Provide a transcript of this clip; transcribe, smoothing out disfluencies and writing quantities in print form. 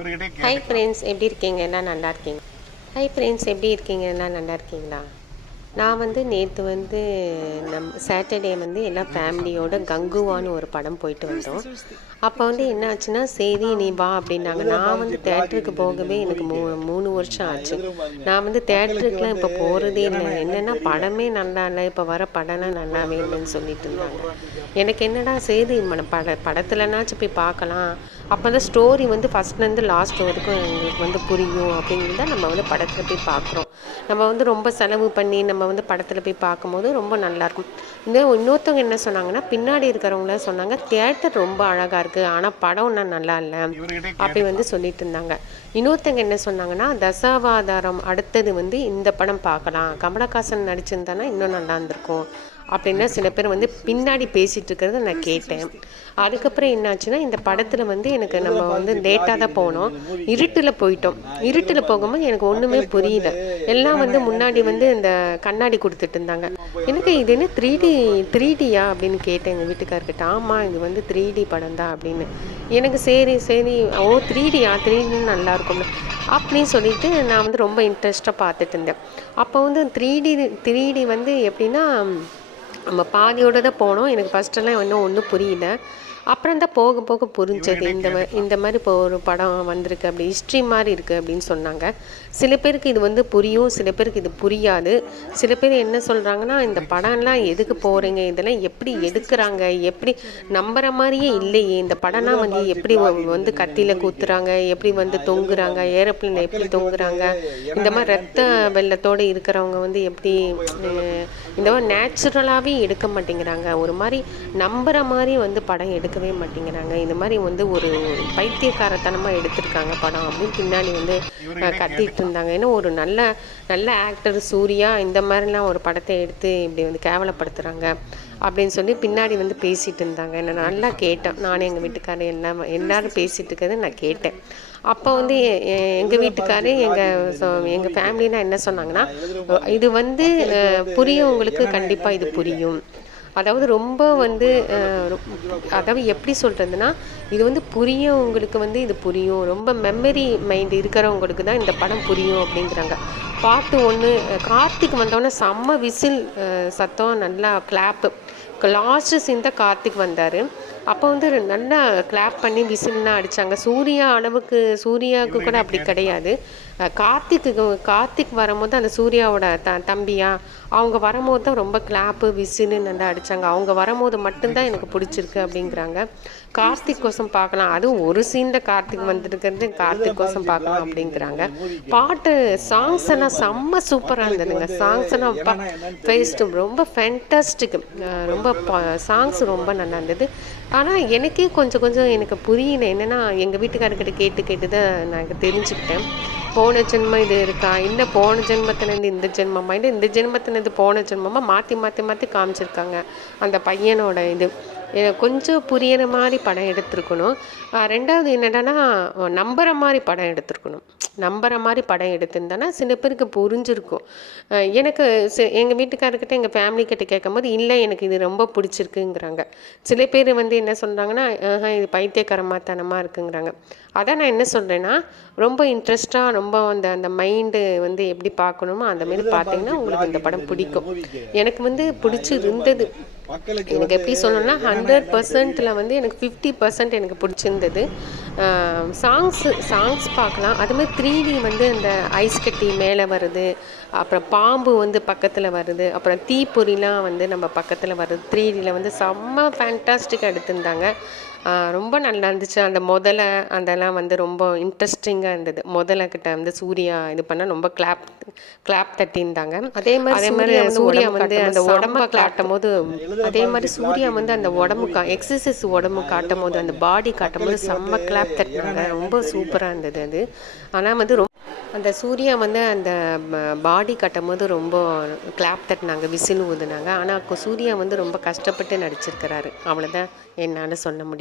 Hi friends, எப்படி இருக்கீங்க? எல்லாம் நல்லா இருக்கீங்க? ஹாய் ஃப்ரெண்ட்ஸ், எப்படி இருக்கீங்க? எல்லாம் நல்லா இருக்கீங்களா? நான் வந்து நேற்று வந்து சாட்டர்டே வந்து எல்லாம் ஃபேமிலியோட கங்குவான்னு ஒரு படம் போயிட்டு வந்தோம். அப்போ வந்து என்ன ஆச்சுன்னா, சரி நீ வா அப்படின்னாங்க. நான் வந்து தேட்டருக்கு போகவே எனக்கு 3 வருஷம் ஆச்சு. நான் வந்து தேட்டருக்குலாம் இப்போ போகிறதே இல்லை. என்னென்னா படமே நல்லா இல்லை, இப்போ வர படம்லாம் நல்லாவே இல்லைன்னு சொல்லிட்டு இருந்தாங்க. எனக்கு என்னடா சரி படத்துலனாச்சும் போய் பார்க்கலாம். அப்போ தான் ஸ்டோரி வந்து ஃபஸ்ட்லேருந்து லாஸ்ட் வரைக்கும் எங்களுக்கு வந்து புரியும் அப்படின்னு தான் நம்ம வந்து படத்தில் போய் பார்க்குறோம். நம்ம வந்து ரொம்ப செலவு பண்ணி நம்ம வந்து படத்தில் போய் பார்க்கும்போது ரொம்ப நல்லாயிருக்கும். இன்னொருத்தவங்க என்ன சொன்னாங்கன்னா, பின்னாடி இருக்கிறவங்களாம் சொன்னாங்க, தியேட்டர் ரொம்ப அழகாக இருக்குது, ஆனால் படம் ஒன்றும் நல்லா இல்லை அப்படி வந்து சொல்லிட்டு இருந்தாங்க. இன்னொருத்தங்க என்ன சொன்னாங்கன்னா, தசாவதாரம் அடுத்தது வந்து இந்த படம் பார்க்கலாம், கமலஹாசன் நடிச்சிருந்தானா இன்னும் நல்லா இருந்திருக்கும் அப்படின்னா சில பேர் வந்து பின்னாடி பேசிகிட்டு இருக்கிறத நான் கேட்டேன். அதுக்கப்புறம் என்னாச்சுன்னா, இந்த படத்தில் வந்து எனக்கு நம்ம வந்து லேட்டாக தான் போனோம், இருட்டில் போயிட்டோம். இருட்டில் போகும்போது எனக்கு ஒன்றுமே புரியல. எல்லாம் வந்து முன்னாடி வந்து இந்த கண்ணாடி கொடுத்துட்டு இருந்தாங்க. எனக்கு இது என்ன 3Dயா அப்படின்னு கேட்டேன் எங்கள் வீட்டுக்காரர்கிட்ட. ஆமாம், இது வந்து 3D படம் தான் அப்படின்னு. எனக்கு சரி சரி, ஓ 3Dயா, 3D நல்லாயிருக்கும்னு அப்படின்னு சொல்லிட்டு நான் வந்து ரொம்ப இன்ட்ரெஸ்ட்டாக பார்த்துட்டு இருந்தேன். அப்போ வந்து 3D வந்து எப்படின்னா, நம்ம பாதியோடு தான் போனோம். எனக்கு ஃபஸ்ட்டெல்லாம் இன்னும் ஒன்றும் புரியல. அப்புறம் தான் போக போக புரிஞ்சது. இந்த மாதிரி இப்போ ஒரு படம் வந்திருக்கு, அப்படி ஹிஸ்ட்ரி மாதிரி இருக்குது அப்படின்னு சொன்னாங்க. சில பேருக்கு இது வந்து புரியும், சில பேருக்கு இது புரியாது. சில பேர் என்ன சொல்கிறாங்கன்னா, இந்த படம்லாம் எதுக்கு போகிறீங்க, இதெல்லாம் எப்படி எடுக்கிறாங்க, எப்படி நம்புகிற மாதிரியே இல்லையே, இந்த படம்லாம் வந்து எப்படி வந்து கத்தியில் குத்துறாங்க, எப்படி வந்து தொங்குறாங்க, ஏரோப்ளேனில் எப்படி தொங்குறாங்க, இந்த மாதிரி ரத்த வெள்ளத்தோடு இருக்கிறவங்க வந்து எப்படி இந்த மாதிரி நேச்சுரலாகவே எடுக்க மாட்டேங்கிறாங்க. ஒரு மாதிரி நம்புகிற மாதிரி வந்து படம் எடுக்கவே மாட்டேங்கிறாங்க. இந்த மாதிரி வந்து ஒரு பைத்தியக்காரத்தனமாக எடுத்திருக்காங்க படம் அப்படின்னு பின்னாடி வந்து கத்திட்டு இருந்தாங்க. ஏன்னா ஒரு நல்ல நல்ல ஆக்டர் சூர்யா இந்த மாதிரிலாம் ஒரு படத்தை எடுத்து இப்படி வந்து கேவலப்படுத்துகிறாங்க அப்படின்னு சொல்லி பின்னாடி வந்து பேசிகிட்டு இருந்தாங்க. நான் நல்லா கேட்டேன். நானும் எங்கள் வீட்டுக்காரர் எல்லாரும் பேசிகிட்டு இருக்கிறத நான் கேட்டேன். அப்போ வந்து எங்கள் வீட்டுக்காரர் எங்கள் ஃபேமிலிலாம் என்ன சொன்னாங்கன்னா, இது வந்து புரியவங்களுக்கு கண்டிப்பாக இது புரியும். அதாவது ரொம்ப வந்து அதாவது எப்படி சொல்கிறதுனா, இது வந்து புரியவங்களுக்கு வந்து இது புரியும், ரொம்ப மெமரி மைண்ட் இருக்கிறவங்களுக்கு தான் இந்த படம் புரியும் அப்படிங்கிறாங்க. பார்ட் 1 கார்த்திக் வந்தோடனே செம்ம விசில் சத்தம், நல்லா கிளாப்பு. லாஸ்ட்டு சீன் தான் கார்த்திக் வந்தார். அப்போ வந்து நல்லா கிளாப் பண்ணி விசில்லாம் அடித்தாங்க. சூர்யாவுக்கு கூட அப்படி கிடையாது. கார்த்திக் வரும்போது அந்த சூர்யாவோட தம்பியா அவங்க வரும்போது தான் ரொம்ப கிளாப்பு விசின்னு நல்லா அடித்தாங்க. அவங்க வரும்போது மட்டும்தான் எனக்கு பிடிச்சிருக்கு அப்படிங்கிறாங்க. கார்த்திக் கோசம் பார்க்கலாம், அதுவும் ஒரு சீனில் கார்த்திக் வந்துருக்கிறது கார்த்திக் கோசம் பார்க்கலாம் அப்படிங்கிறாங்க. பாட்டு சாங்ஸ் எல்லாம் செம்ம சூப்பராக இருந்ததுங்க. சாங்ஸ் எல்லாம் ஃபேஸ்ட்டு ரொம்ப ஃபேண்டாஸ்டிக். ரொம்ப சாங்ஸ் ரொம்ப நல்லா இருந்தது. ஆனால் எனக்கே கொஞ்சம் எனக்கு புரியல. என்னென்னா எங்கள் வீட்டுக்காரர்கிட்ட கேட்டு தான் நான் தெரிஞ்சுக்கிட்டேன். போன ஜென்மம் இது இருக்கா, இல்லை போன ஜென்மத்திலேருந்து இந்த ஜென்மமா, இல்லை இந்த ஜென்மத்திலேருந்து போன ஜென்மமாக மாற்றி காமிச்சிருக்காங்க அந்த பையனோட இது. கொஞ்சம் புரியிற மாதிரி படம் எடுத்துருக்கணும். ரெண்டாவது என்னடான்னா, நம்புகிற மாதிரி படம் எடுத்துருக்கணும். நம்புகிற மாதிரி படம் எடுத்திருந்தானா சில பேருக்கு புரிஞ்சிருக்கும். எனக்கு எங்கள் வீட்டுக்காரர்கிட்ட எங்கள் ஃபேமிலிக்கிட்ட கேட்கும்போது, இல்லை எனக்கு இது ரொம்ப பிடிச்சிருக்குங்கிறாங்க. சில பேர் வந்து என்ன சொல்கிறாங்கன்னா, இது பைத்தியக்காரமாத்தனமாக இருக்குங்கிறாங்க. அதான் நான் என்ன சொல்கிறேன்னா, ரொம்ப இன்ட்ரெஸ்ட்டாக ரொம்ப அந்த மைண்டு வந்து எப்படி பார்க்கணுமோ அந்தமாரி பார்த்தீங்கன்னா உங்களுக்கு இந்த படம் பிடிக்கும். எனக்கு வந்து பிடிச்சிருந்தது. எனக்கு எப்படி சொல்லணும்னா 100%ல் வந்து எனக்கு 50% எனக்கு பிடிச்சிருந்தது. சாங்ஸ் பார்க்கலாம். அதுமாதிரி 3D வந்து அந்த ஐஸ் கட்டி மேலே வருது, அப்புறம் பாம்பு வந்து பக்கத்தில் வருது, அப்புறம் தீப்பொறிலாம் வந்து நம்ம பக்கத்தில் வருது. 3Dயில் வந்து செம்ம ஃபேண்டாஸ்டிக்காக எடுத்திருந்தாங்க. ரொம்ப நல்லா இருந்துச்சு. அந்த அதெல்லாம் வந்து ரொம்ப இன்ட்ரெஸ்டிங்காக இருந்தது. கிட்ட வந்து சூர்யா இது பண்ணால் ரொம்ப கிளாப் தட்டியிருந்தாங்க. அதே மாதிரி சூர்யா வந்து அந்த உடம்பை காட்டும் போது சூர்யா வந்து அந்த எக்ஸசைஸ் உடம்பு காட்டும் போது, அந்த பாடி காட்டும் போது செம்ம கிளாப் தட்டினாங்க. ரொம்ப சூப்பராக இருந்தது அது. ஆனால் வந்து அந்த சூர்யா வந்து அந்த பாடி கட்டும் போது ரொம்ப கிளாப் தட்டினாங்க, விசில் ஊதுனாங்க. ஆனால் சூர்யா வந்து ரொம்ப கஷ்டப்பட்டு நடிச்சிருக்கிறாரு. அவ்வளோதான் என்னால் சொல்ல முடியும்.